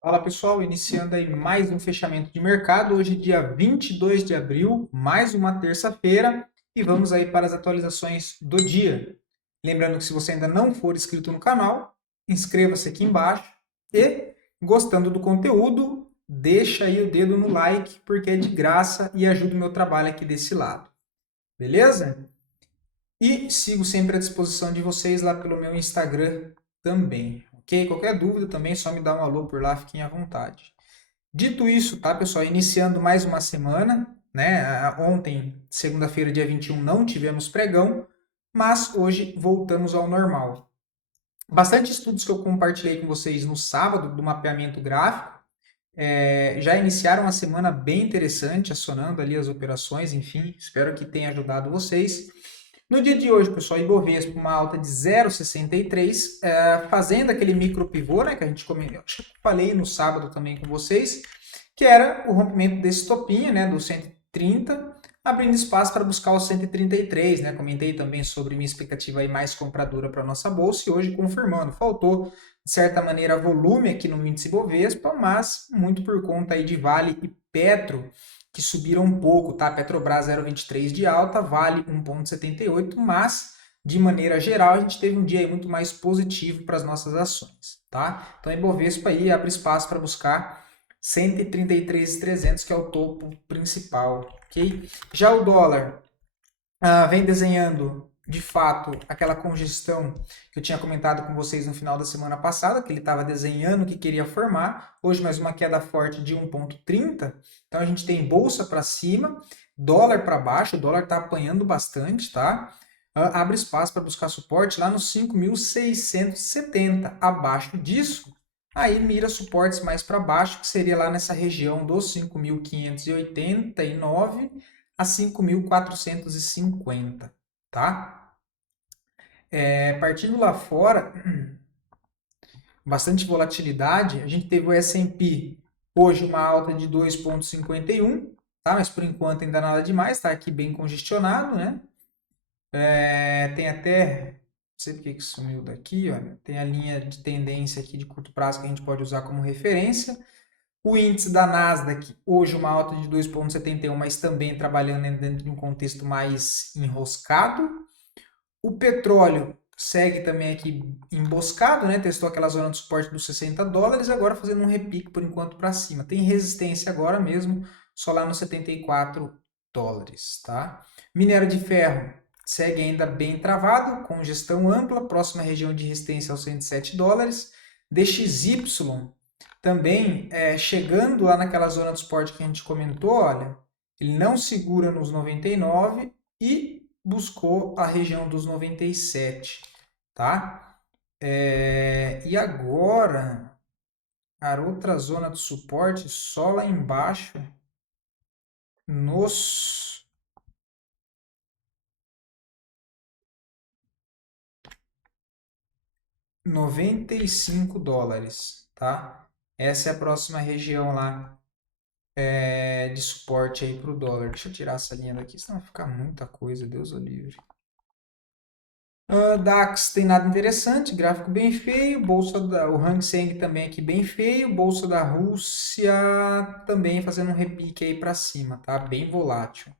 Fala pessoal, iniciando aí mais um fechamento de mercado, hoje dia 22 de abril, mais uma terça-feira, e vamos aí para as atualizações do dia. Lembrando que se você ainda não for inscrito no canal, inscreva-se aqui embaixo e, gostando do conteúdo, deixa aí o dedo no like, porque é de graça e ajuda o meu trabalho aqui desse lado. Beleza? E sigo sempre à disposição de vocês lá pelo meu Instagram também, ok? Qualquer dúvida também, é só me dá um alô por lá, fiquem à vontade. Dito isso, tá, pessoal? Iniciando mais uma semana, né? Ontem, segunda-feira, dia 21, não tivemos pregão, mas hoje voltamos ao normal. Bastante estudos que eu compartilhei com vocês no sábado do mapeamento gráfico já iniciaram uma semana bem interessante, acionando ali as operações, enfim, espero que tenha ajudado vocês. No dia de hoje, pessoal, Ibovespa uma alta de 0,63, fazendo aquele micro pivô, né, que a gente comentou, acho que falei no sábado também com vocês, que era o rompimento desse topinho, né, do 130, abrindo espaço para buscar o 133, né? Comentei também sobre minha expectativa aí mais compradora para a nossa bolsa e hoje confirmando, faltou de certa maneira volume aqui no índice Bovespa, mas muito por conta aí de Vale e Petro que subiram um pouco, tá? Petrobras 0,23 de alta, Vale 1,78, mas de maneira geral a gente teve um dia aí muito mais positivo para as nossas ações, tá? Então, Ibovespa aí abre espaço para buscar 133.300, que é o topo principal, ok? Já o dólar vem desenhando, de fato, aquela congestão que eu tinha comentado com vocês no final da semana passada, que ele estava desenhando o que queria formar. Hoje, mais uma queda forte de 1,30. Então, a gente tem bolsa para cima, dólar para baixo, o dólar está apanhando bastante, tá? Abre espaço para buscar suporte lá nos 5.670. Abaixo disso, aí mira suportes mais para baixo, que seria lá nessa região dos 5.589 a 5.450, tá? Partindo lá fora, bastante volatilidade. A gente teve o S&P hoje uma alta de 2,51, tá? Mas por enquanto ainda nada demais, está aqui bem congestionado, né? Tem até, não sei por que sumiu daqui, olha, tem a linha de tendência aqui de curto prazo que a gente pode usar como referência. O índice da Nasdaq, hoje uma alta de 2,71, mas também trabalhando dentro de um contexto mais enroscado. O petróleo segue também aqui emboscado, né? Testou aquela zona de suporte dos $60, agora fazendo um repique por enquanto para cima. Tem resistência agora mesmo, só lá nos $74, tá? Minério de ferro segue ainda bem travado, com gestão ampla, próxima região de resistência aos $107. DXY também chegando lá naquela zona de suporte que a gente comentou, olha, ele não segura nos 99 e buscou a região dos 97, tá? E agora, a outra zona de suporte só lá embaixo, nos $95, tá? Essa é a próxima região lá de suporte aí para o dólar. Deixa eu tirar essa linha daqui, senão vai ficar muita coisa, Deus o livre. DAX tem nada interessante, gráfico bem feio, o Hang Seng também aqui bem feio, bolsa da Rússia também fazendo um repique aí para cima, tá? Bem volátil.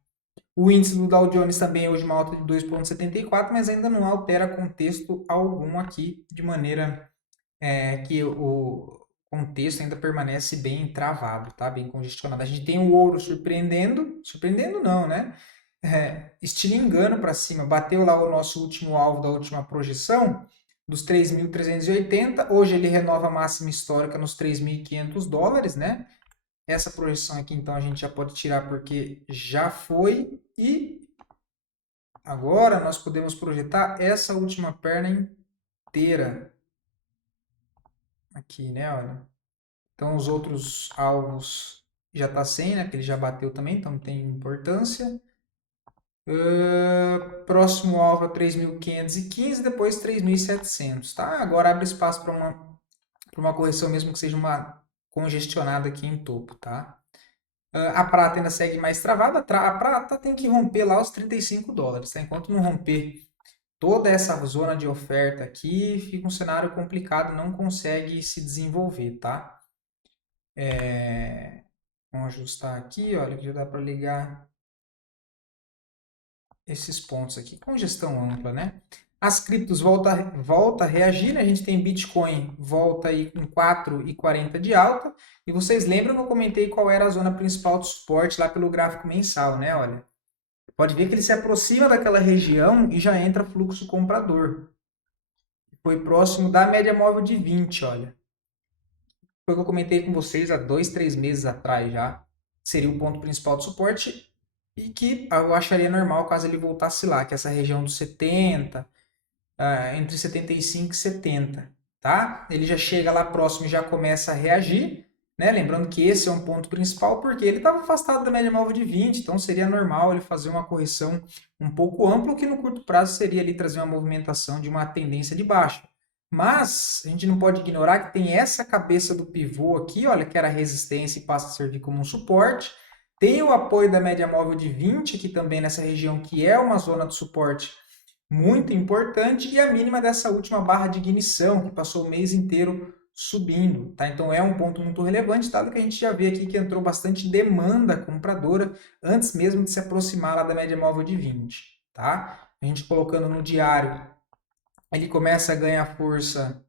O índice do Dow Jones também hoje uma alta de 2,74, mas ainda não altera contexto algum aqui, de maneira que o contexto ainda permanece bem travado, tá? Bem congestionado. A gente tem o ouro surpreendendo não, né? Estilingando para cima, bateu lá o nosso último alvo da última projeção, dos 3.380. Hoje ele renova a máxima histórica nos $3.500, né? Essa projeção aqui, então, a gente já pode tirar porque já foi. E agora nós podemos projetar essa última perna inteira aqui, né? Olha. Então, os outros alvos já está sem, né? Que ele já bateu também, então não tem importância. Próximo alvo é 3.515, depois 3.700, tá? Agora abre espaço para uma correção, mesmo que seja uma congestionada aqui em topo, tá? A prata ainda segue mais travada. A prata tem que romper lá os $35, tá? Enquanto não romper toda essa zona de oferta aqui, fica um cenário complicado, não consegue se desenvolver, tá? Vamos ajustar aqui, olha, que já dá para ligar esses pontos aqui. Congestão ampla, né? As criptos volta a reagir, né? A gente tem Bitcoin, volta aí com 4,40 de alta. E vocês lembram que eu comentei qual era a zona principal de suporte lá pelo gráfico mensal, né? Olha, pode ver que ele se aproxima daquela região e já entra fluxo comprador. Foi próximo da média móvel de 20, olha. Foi o que eu comentei com vocês há 2, 3 meses atrás já. Seria o ponto principal de suporte e que eu acharia normal caso ele voltasse lá, que é essa região dos 70, entre 75 e 70, tá? Ele já chega lá próximo e já começa a reagir, né? Lembrando que esse é um ponto principal porque ele estava afastado da média móvel de 20, então seria normal ele fazer uma correção um pouco ampla, que no curto prazo seria ali trazer uma movimentação de uma tendência de baixa. Mas a gente não pode ignorar que tem essa cabeça do pivô aqui, olha, que era resistência e passa a servir como um suporte. Tem o apoio da média móvel de 20 aqui também nessa região, que é uma zona de suporte muito importante, e a mínima dessa última barra de ignição, que passou o mês inteiro subindo, tá? Então é um ponto muito relevante, dado que a gente já vê aqui que entrou bastante demanda compradora antes mesmo de se aproximar lá da média móvel de 20, tá? A gente colocando no diário, ele começa a ganhar força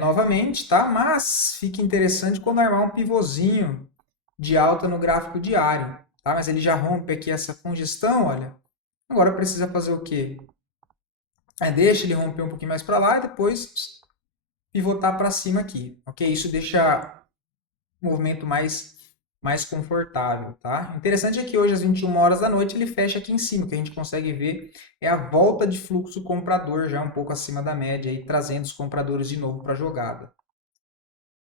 novamente, tá? Mas fica interessante quando armar um pivôzinho de alta no gráfico diário, tá? Mas ele já rompe aqui essa congestão, olha. Agora precisa fazer o quê? Deixa ele romper um pouquinho mais para lá e depois pivotar para cima aqui, ok? Isso deixa o movimento mais confortável, tá? Interessante é que hoje às 21 horas da noite ele fecha aqui em cima, o que a gente consegue ver é a volta de fluxo comprador já um pouco acima da média, e trazendo os compradores de novo para a jogada.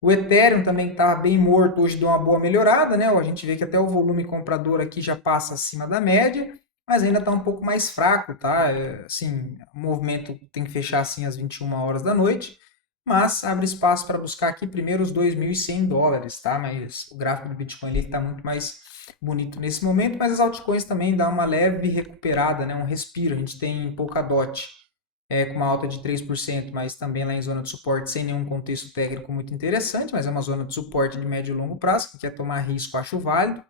O Ethereum também estava bem morto, hoje deu uma boa melhorada, né? A gente vê que até o volume comprador aqui já passa acima da média, mas ainda está um pouco mais fraco, tá? Assim, o movimento tem que fechar assim às 21 horas da noite, mas abre espaço para buscar aqui primeiro os $2.100, tá? Mas o gráfico do Bitcoin está muito mais bonito nesse momento, mas as altcoins também dão uma leve recuperada, né? Um respiro. A gente tem Polkadot com uma alta de 3%, mas também lá em zona de suporte, sem nenhum contexto técnico muito interessante, mas é uma zona de suporte de médio e longo prazo, que quer tomar risco, acho válido.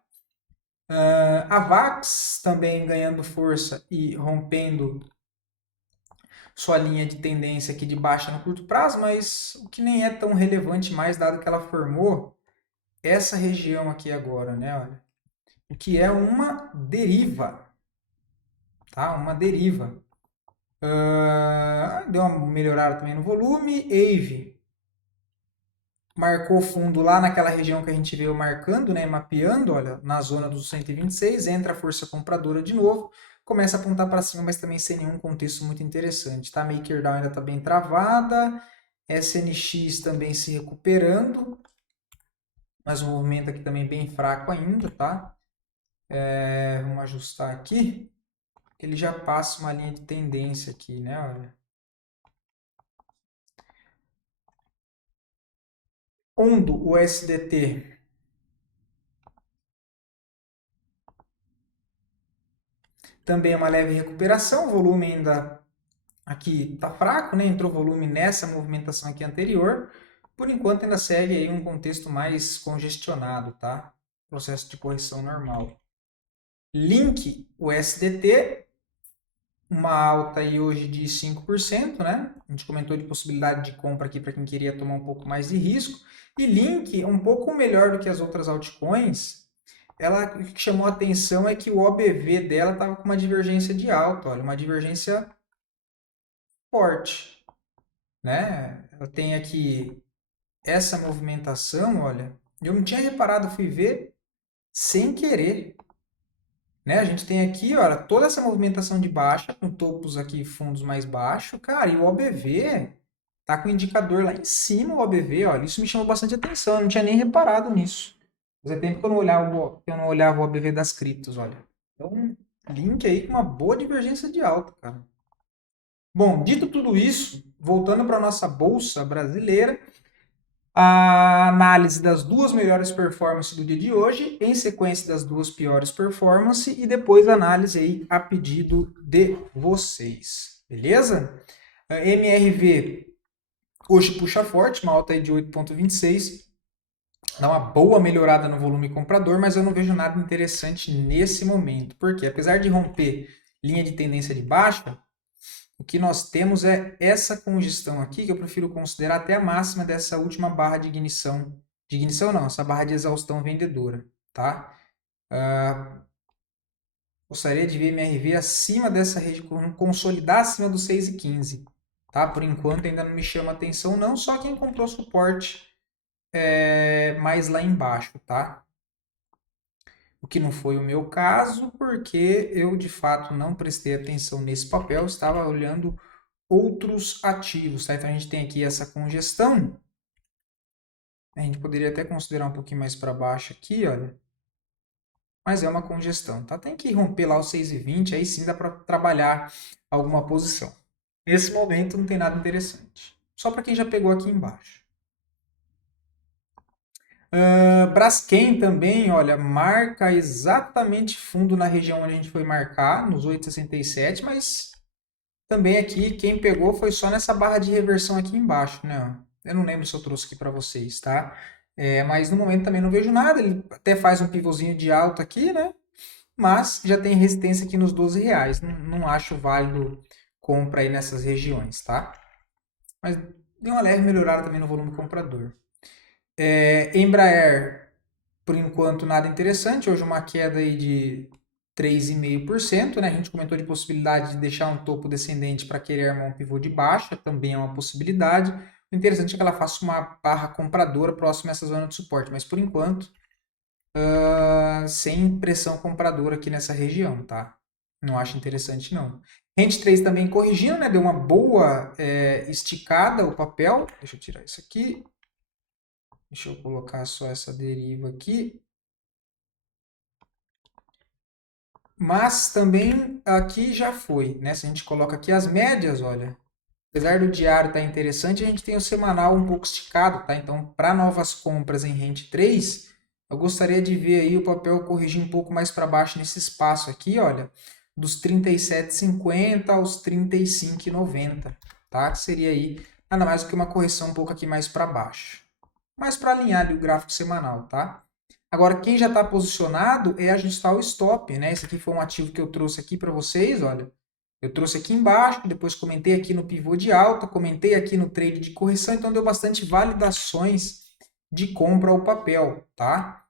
A VAX também ganhando força e rompendo sua linha de tendência aqui de baixa no curto prazo, mas o que nem é tão relevante mais, dado que ela formou essa região aqui agora, né? Olha, o que é uma deriva, tá? Uma deriva. Deu uma melhorada também no volume. AVE marcou fundo lá naquela região que a gente veio marcando, né, mapeando, olha, na zona dos 126, entra a força compradora de novo, começa a apontar para cima, mas também sem nenhum contexto muito interessante, tá? MakerDAO ainda está bem travada, SNX também se recuperando, mas o movimento aqui também bem fraco ainda, tá? Vamos ajustar aqui, ele já passa uma linha de tendência aqui, né, olha. Ondo, o SDT, também é uma leve recuperação, o volume ainda aqui está fraco, né? Entrou volume nessa movimentação aqui anterior. Por enquanto ainda segue aí um contexto mais congestionado, tá? Processo de correção normal. Link, o SDT, uma alta aí hoje de 5%, né? A gente comentou de possibilidade de compra aqui para quem queria tomar um pouco mais de risco. E Link, um pouco melhor do que as outras altcoins, ela, o que chamou a atenção é que o OBV dela estava com uma divergência de alta, olha, uma divergência forte, né? Ela tem aqui essa movimentação, olha, eu não tinha reparado, fui ver sem querer, né? A gente tem aqui, olha, toda essa movimentação de baixa, com topos aqui, fundos mais baixos, cara, e o OBV tá com o indicador lá em cima, o OBV, olha, isso me chamou bastante atenção, eu não tinha nem reparado nisso. Fazia tempo que eu não olhava o OBV das criptos, olha. Então, link aí com uma boa divergência de alta, cara. Bom, dito tudo isso, voltando para a nossa bolsa brasileira, a análise das duas melhores performances do dia de hoje, em sequência das duas piores performances, e depois a análise aí a pedido de vocês, beleza? MRV hoje puxa forte, uma alta aí de 8,26, dá uma boa melhorada no volume comprador, mas eu não vejo nada interessante nesse momento. Porque apesar de romper linha de tendência de baixa, o que nós temos é essa congestão aqui, que eu prefiro considerar até a máxima dessa última barra de ignição. De ignição não, essa barra de exaustão vendedora, tá? Gostaria de ver MRV acima dessa rede, consolidar acima dos 6,15, tá? Por enquanto ainda não me chama atenção não, só quem comprou suporte mais lá embaixo, tá? O que não foi o meu caso, porque eu de fato não prestei atenção nesse papel, estava olhando outros ativos, tá? Então a gente tem aqui essa congestão. A gente poderia até considerar um pouquinho mais para baixo aqui, olha. Mas é uma congestão, tá? Tem que romper lá os 6,20, aí sim dá para trabalhar alguma posição. Nesse momento não tem nada interessante. Só para quem já pegou aqui embaixo. Braskem também, olha, marca exatamente fundo na região onde a gente foi marcar, nos 8,67, mas também aqui quem pegou foi só nessa barra de reversão aqui embaixo, né? Eu não lembro se eu trouxe aqui para vocês, tá? Mas no momento também não vejo nada, ele até faz um pivôzinho de alta aqui, né? Mas já tem resistência aqui nos R$ 12. Não acho válido compra aí nessas regiões, tá? Mas deu uma leve melhorada também no volume comprador. Embraer, por enquanto, nada interessante. Hoje uma queda aí de 3,5%, né? A gente comentou de possibilidade de deixar um topo descendente para querer armar um pivô de baixa, também é uma possibilidade. O interessante é que ela faça uma barra compradora próxima a essa zona de suporte, mas por enquanto, sem pressão compradora aqui nessa região, tá? Não acho interessante, não. Rente 3 também corrigindo, né? Deu uma boa esticada o papel. Deixa eu tirar isso aqui. Deixa eu colocar só essa deriva aqui. Mas também aqui já foi, né? Se a gente coloca aqui as médias, olha, apesar do diário estar interessante, a gente tem o semanal um pouco esticado, tá? Então, para novas compras em Rente 3, eu gostaria de ver aí o papel corrigir um pouco mais para baixo nesse espaço aqui, olha, dos 37,50 aos 35,90, tá? Que seria aí nada mais do que uma correção um pouco aqui mais para baixo. Mas para alinhar ali o gráfico semanal, tá? Agora, quem já está posicionado é ajustar o stop, né? Esse aqui foi um ativo que eu trouxe aqui para vocês, olha. Eu trouxe aqui embaixo, depois comentei aqui no pivô de alta, comentei aqui no trade de correção, então deu bastante validações de compra ao papel, tá?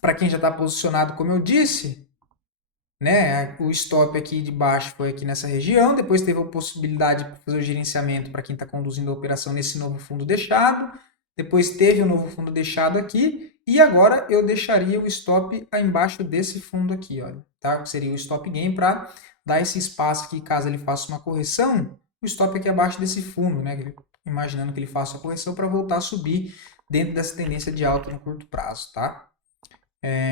Para quem já está posicionado, como eu disse, né? O stop aqui de baixo foi aqui nessa região, depois teve a possibilidade de fazer o gerenciamento para quem está conduzindo a operação nesse novo fundo deixado, depois teve o novo fundo deixado aqui, e agora eu deixaria o stop embaixo desse fundo aqui, olha, tá? Que seria o stop gain para dar esse espaço aqui, caso ele faça uma correção, o stop aqui abaixo desse fundo, né? Imaginando que ele faça a correção para voltar a subir dentro dessa tendência de alta no curto prazo, tá?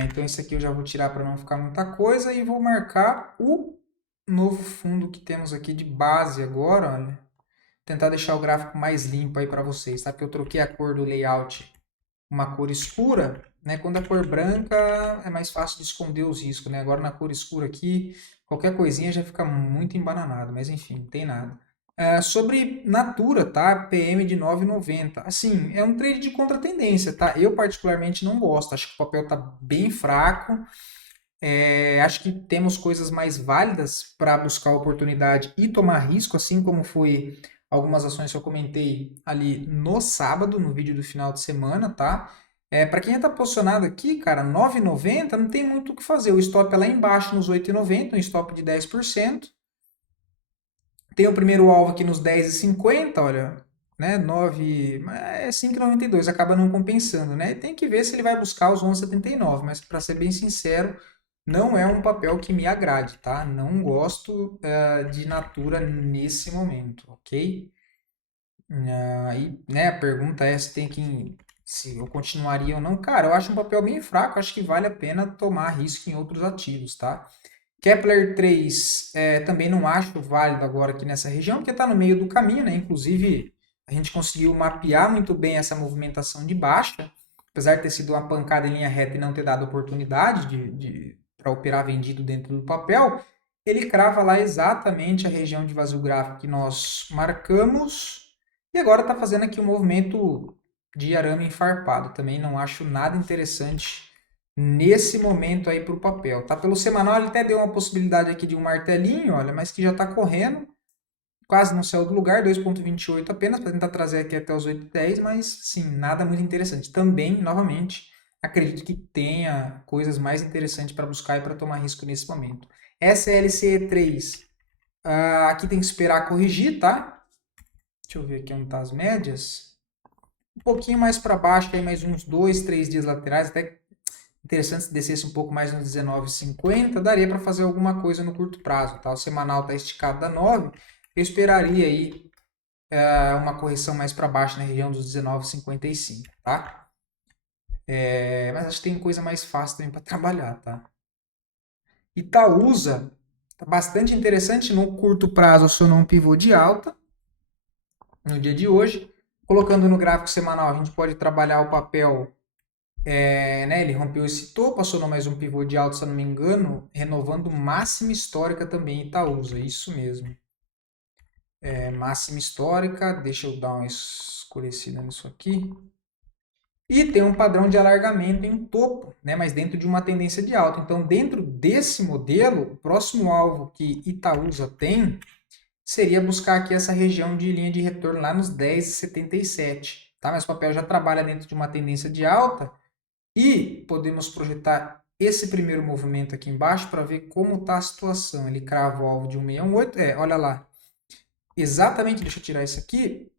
Então, esse aqui eu já vou tirar para não ficar muita coisa e vou marcar o novo fundo que temos aqui de base agora, olha. Tentar deixar o gráfico mais limpo aí para vocês, tá? Porque eu troquei a cor do layout, uma cor escura, né? Quando a cor branca é mais fácil de esconder os riscos, né? Agora na cor escura aqui, qualquer coisinha já fica muito embananado, mas enfim, não tem nada. Sobre Natura, tá? PM de 9,90. Assim, é um trade de contratendência, tá? Eu particularmente não gosto. Acho que o papel tá bem fraco. Acho que temos coisas mais válidas para buscar oportunidade e tomar risco, assim como foi algumas ações que eu comentei ali no sábado, no vídeo do final de semana, tá? Para quem está posicionado aqui, cara, 9,90 não tem muito o que fazer. O stop é lá embaixo nos 8,90, um stop de 10%. Tem o primeiro alvo aqui nos 10,50, olha, né? 9, é 5,92, acaba não compensando, né? Tem que ver se ele vai buscar os 11,79, mas para ser bem sincero, não é um papel que me agrade, tá? Não gosto de Natura nesse momento, ok? Aí, né, a pergunta é se eu continuaria ou não. Cara, eu acho um papel bem fraco, acho que vale a pena tomar risco em outros ativos, tá? Kepler 3 também não acho válido agora aqui nessa região, porque está no meio do caminho, né? Inclusive, a gente conseguiu mapear muito bem essa movimentação de baixa, apesar de ter sido uma pancada em linha reta e não ter dado oportunidade para operar vendido dentro do papel, ele crava lá exatamente a região de vazio gráfico que nós marcamos, e agora está fazendo aqui um movimento de arame enfarpado. Também não acho nada interessante nesse momento aí para o papel, tá? Pelo semanal ele até deu uma possibilidade aqui de um martelinho, olha, mas que já está correndo, quase não saiu do lugar, 2,28 apenas, para tentar trazer aqui até os 8,10, mas sim, nada muito interessante. Também, novamente, acredito que tenha coisas mais interessantes para buscar e para tomar risco nesse momento. SLCE3, aqui tem que esperar corrigir, tá? Deixa eu ver aqui onde tá as médias. Um pouquinho mais para baixo, aí mais uns 2, 3 dias laterais, até interessante se descesse um pouco mais nos 19,50, daria para fazer alguma coisa no curto prazo, tá? O semanal está esticado da 9, eu esperaria aí uma correção mais para baixo na região dos 19,55, tá? Mas acho que tem coisa mais fácil também para trabalhar, tá? Itaúsa, tá bastante interessante no curto prazo, acionou um pivô de alta no dia de hoje. Colocando no gráfico semanal, a gente pode trabalhar o papel, né, ele rompeu esse topo, acionou mais um pivô de alta, se eu não me engano, renovando máxima histórica também Itaúsa, isso mesmo. Máxima histórica, deixa eu dar uma escurecida nisso aqui. E tem um padrão de alargamento em topo, né, mas dentro de uma tendência de alta. Então, dentro desse modelo, o próximo alvo que Itaúsa tem seria buscar aqui essa região de linha de retorno lá nos 10,77. Tá? Mas o papel já trabalha dentro de uma tendência de alta e podemos projetar esse primeiro movimento aqui embaixo para ver como está a situação. Ele crava o alvo de 1,618. Olha lá. Exatamente, deixa eu tirar isso aqui.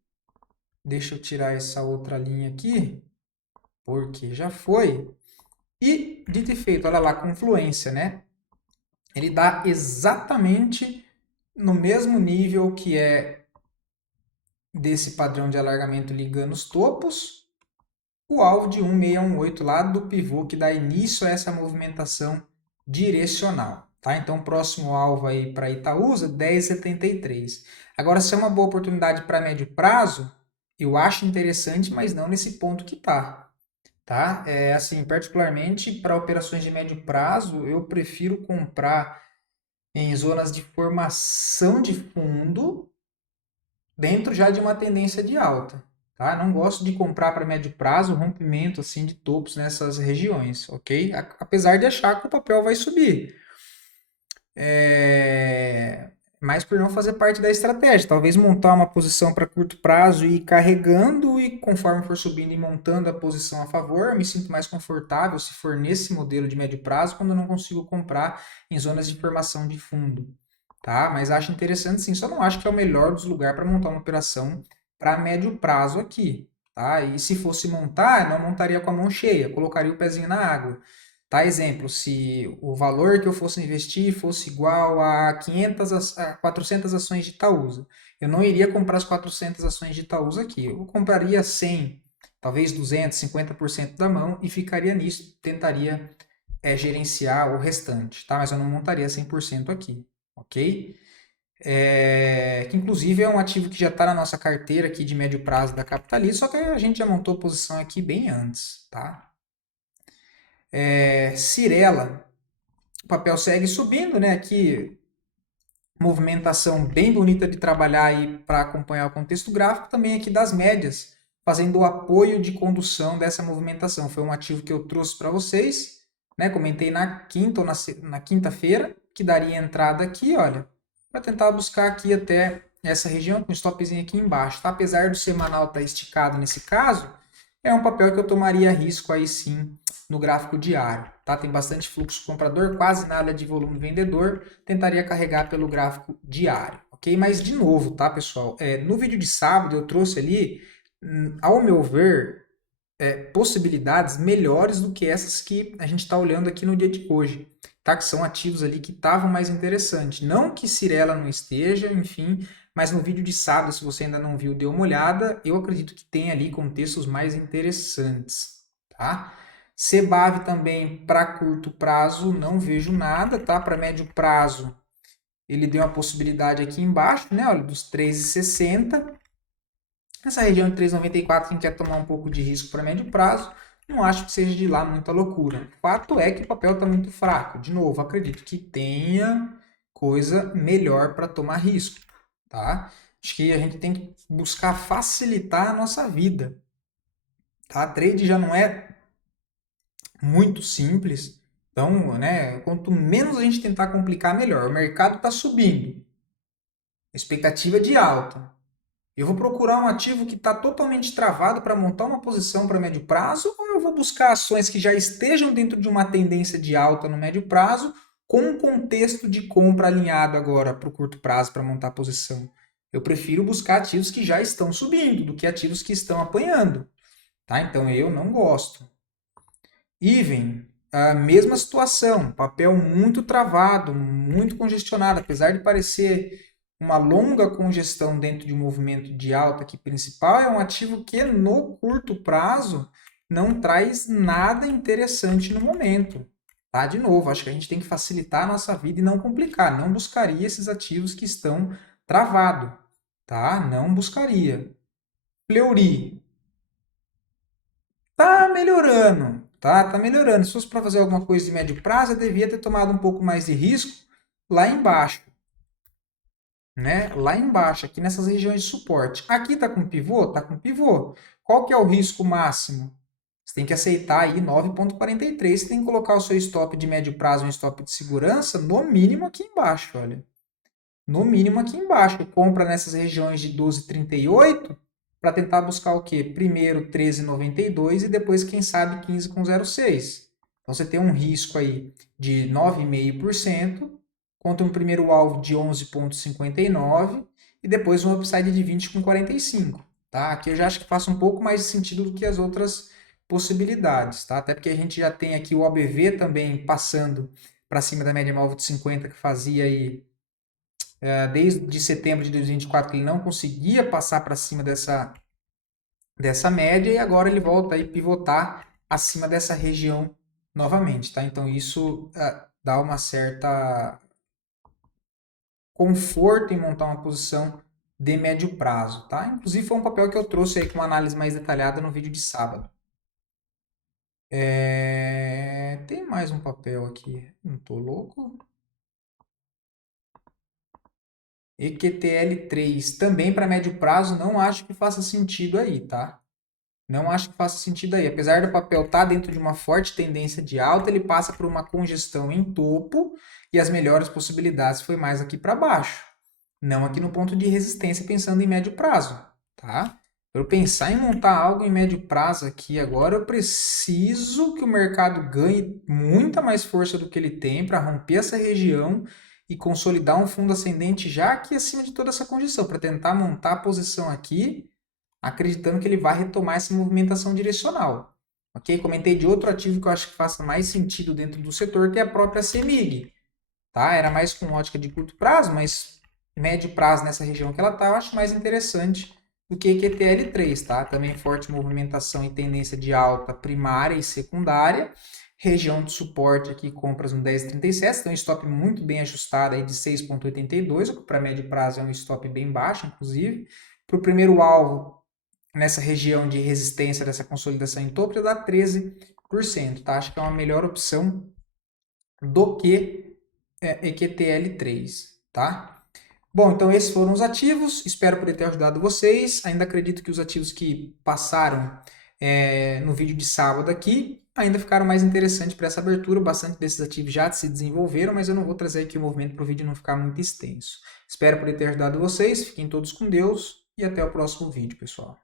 Deixa eu tirar essa outra linha aqui, porque já foi. E, dito e feito, olha lá, confluência, né? Ele dá exatamente no mesmo nível que é desse padrão de alargamento ligando os topos, o alvo de 1,618 lá do pivô que dá início a essa movimentação direcional. Tá? Então, próximo alvo aí para Itaúsa, 10,73. Agora, se é uma boa oportunidade para médio prazo, eu acho interessante, mas não nesse ponto que está. Tá? Assim, particularmente para operações de médio prazo, eu prefiro comprar em zonas de formação de fundo dentro já de uma tendência de alta. Tá? Não gosto de comprar para médio prazo rompimento assim de topos nessas regiões, ok? Apesar de achar que o papel vai subir. Mas por não fazer parte da estratégia. Talvez montar uma posição para curto prazo e ir carregando e conforme for subindo e montando a posição a favor, eu me sinto mais confortável se for nesse modelo de médio prazo quando eu não consigo comprar em zonas de formação de fundo. Tá? Mas acho interessante sim, só não acho que é o melhor dos lugares para montar uma operação para médio prazo aqui. Tá? E se fosse montar, não montaria com a mão cheia, colocaria o pezinho na água. Tá, exemplo, se o valor que eu fosse investir fosse igual a 400 ações de Itaúsa, eu não iria comprar as 400 ações de Itaúsa aqui, eu compraria 100, talvez 200, 50% da mão e ficaria nisso, tentaria gerenciar o restante, tá? Mas eu não montaria 100% aqui, ok? Que inclusive é um ativo que já está na nossa carteira aqui de médio prazo da Capitaliza, só que a gente já montou posição aqui bem antes, tá? Cirela, o papel segue subindo, né? Aqui, movimentação bem bonita de trabalhar aí para acompanhar o contexto gráfico, também aqui das médias, fazendo o apoio de condução dessa movimentação. Foi um ativo que eu trouxe para vocês, né? Comentei na quinta ou na quinta-feira, que daria entrada aqui, olha, para tentar buscar aqui até essa região, com um stopzinho aqui embaixo, tá? Apesar do semanal estar esticado nesse caso, é um papel que eu tomaria risco aí sim no gráfico diário, tá? Tem bastante fluxo comprador, quase nada de volume vendedor, tentaria carregar pelo gráfico diário, ok? Mas de novo, tá, pessoal? No vídeo de sábado eu trouxe ali, ao meu ver, possibilidades melhores do que essas que a gente está olhando aqui no dia de hoje, tá? Que são ativos ali que estavam mais interessantes. Não que Cirela não esteja, enfim, mas no vídeo de sábado, se você ainda não viu, dê uma olhada. Eu acredito que tem ali contextos mais interessantes, tá? Cebave também para curto prazo não vejo nada, tá? Para médio prazo ele deu uma possibilidade aqui embaixo, né? Olha, dos 3,60. Essa região de 3,94, quem quer tomar um pouco de risco para médio prazo, não acho que seja de lá muita loucura. Fato é que o papel está muito fraco. De novo, acredito que tenha coisa melhor para tomar risco, tá? Acho que a gente tem que buscar facilitar a nossa vida. Tá? Trade já não é muito simples. Então, né, quanto menos a gente tentar complicar, melhor. O mercado está subindo. Expectativa de alta. Eu vou procurar um ativo que está totalmente travado para montar uma posição para médio prazo, ou eu vou buscar ações que já estejam dentro de uma tendência de alta no médio prazo, com um contexto de compra alinhado agora para o curto prazo para montar a posição? Eu prefiro buscar ativos que já estão subindo do que ativos que estão apanhando. Tá? Então eu não gosto. Even, a mesma situação, papel muito travado, muito congestionado, apesar de parecer uma longa congestão dentro de um movimento de alta aqui principal, é um ativo que no curto prazo não traz nada interessante no momento. Tá? De novo, acho que a gente tem que facilitar a nossa vida e não complicar. Não buscaria esses ativos que estão travados. Tá? Não buscaria. Fleury. Tá melhorando, tá? Tá melhorando. Se fosse para fazer alguma coisa de médio prazo, eu devia ter tomado um pouco mais de risco lá embaixo, né? Lá embaixo, aqui nessas regiões de suporte. Aqui tá com pivô? Tá com pivô. Qual que é o risco máximo? Você tem que aceitar aí 9,43. Você tem que colocar o seu stop de médio prazo, um stop de segurança, no mínimo aqui embaixo, olha. No mínimo aqui embaixo. Compra nessas regiões de 12,38 para tentar buscar o quê? Primeiro 13,92 e depois, quem sabe, 15,06. Então você tem um risco aí de 9,5% contra um primeiro alvo de 11,59 e depois um upside de 20,45. Tá? Aqui eu já acho que faz um pouco mais de sentido do que as outras possibilidades. Tá? Até porque a gente já tem aqui o OBV também passando para cima da média móvel de 50, que fazia aí desde setembro de 2024 que ele não conseguia passar para cima dessa média e agora ele volta a pivotar acima dessa região novamente, tá? Então isso dá uma certa conforto em montar uma posição de médio prazo, tá? Inclusive foi um papel que eu trouxe aí com uma análise mais detalhada no vídeo de sábado. Tem mais um papel aqui, não tô louco. EQTL3 também para médio prazo, não acho que faça sentido aí, tá? Não acho que faça sentido aí. Apesar do papel estar dentro de uma forte tendência de alta, ele passa por uma congestão em topo e as melhores possibilidades foi mais aqui para baixo. Não aqui no ponto de resistência, pensando em médio prazo, tá? Para eu pensar em montar algo em médio prazo aqui agora, eu preciso que o mercado ganhe muita mais força do que ele tem para romper essa região e consolidar um fundo ascendente já aqui acima de toda essa congestão, para tentar montar a posição aqui acreditando que ele vai retomar essa movimentação direcional. Ok? Comentei de outro ativo que eu acho que faça mais sentido dentro do setor, que é a própria CEMIG. Tá? Era mais com ótica de curto prazo, mas médio prazo nessa região que ela está, eu acho mais interessante do que QTL3. Tá? Também forte movimentação e tendência de alta primária e secundária. Região de suporte aqui, compras no 10,37, tem um stop muito bem ajustado aí de 6,82, o que para médio prazo é um stop bem baixo, inclusive. Para o primeiro alvo, nessa região de resistência dessa consolidação em topo, já dá 13%, tá? Acho que é uma melhor opção do que EQTL3, tá? Bom, então esses foram os ativos, espero poder ter ajudado vocês, ainda acredito que os ativos que passaram no vídeo de sábado aqui ainda ficaram mais interessantes para essa abertura, bastante desses ativos já se desenvolveram, mas eu não vou trazer aqui o movimento para o vídeo não ficar muito extenso. Espero poder ter ajudado vocês, fiquem todos com Deus e até o próximo vídeo, pessoal.